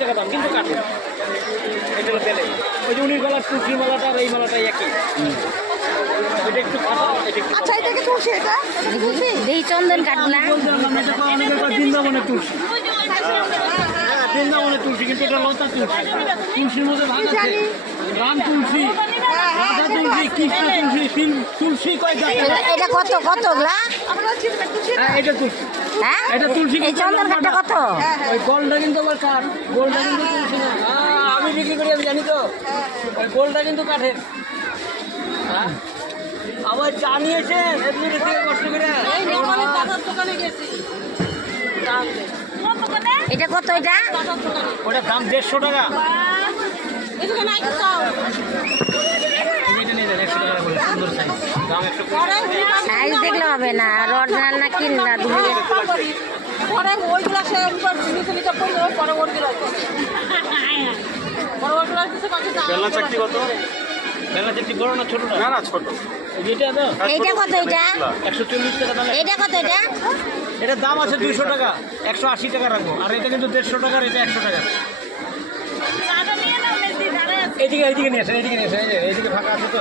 টাকা দাম, কিন্তু কাটে। এটা হলো বেলে। ওই যে উনির গলার টুকরি মালাটা আর এই মালাটা একই। এটা একটু ফাটা, এটা একটু আচ্ছা এটাকে তুলসী, এটা তুলসী দেহি চন্দন কাঠ না? বৃন্দাবনের তুলসী। হ্যাঁ, বৃন্দাবনের তুলসী, কিন্তু এটা লতা তুলসী। তুলসীর মধ্যে ভাগ আছে, রাম তুলসী, রাধা তুলসী, কৃষ্ণ তুলসী, তুলসী কয়টা? এটা কত কত ওগুলা? আমরা চিনবেন তুলসী হ্যাঁ, এটা তুলসী। হ্যাঁ এটা তুলসী, এই চন্দন কাঠটা কত? ওই গোলটা কিন্তু আবার কাঠ, গোলটা কিন্তু তুলসী না। আমি বিক্রি করি, আমি জানি তো। ওই গোলটা কিন্তু কাঠের। হ্যাঁ? আবার চা নিয়েছেন এমনি থেকে কষ্ট করে। দোকানে গেছি। এটা কত এটা? ওটার দাম 150 টাকা। এদিকে নাই কোথাও। এটা নিয়ে যান, 100 টাকা বলে, সুন্দর সাইজ। দাম 150 সাইজ দেখলে হবে না, অরিজিনাল না কিন না ডুপ্লিকেট। পরে ওইগুলা সে উপর নিচে পড়লো, পরে ওইগুলা পরে ওইগুলা কিছু পাচ্ছে না। বেলনা চাকরি কত? বেলনা চাকরি বড় না ছোট? না না, ছোট। যেটা দাও এইটা কত এটা? 140 টাকা দাম। এটা কত এটা? এটার দাম আছে 200 টাকা, 180 টাকা রাখবো। আর এটা কিন্তু 150 টাকার, এটা 100 টাকা। এইদিকে নিয়ে আসেন, এইদিকে নিয়ে আসেন, এইদিকে ফাঁকা আছে তো।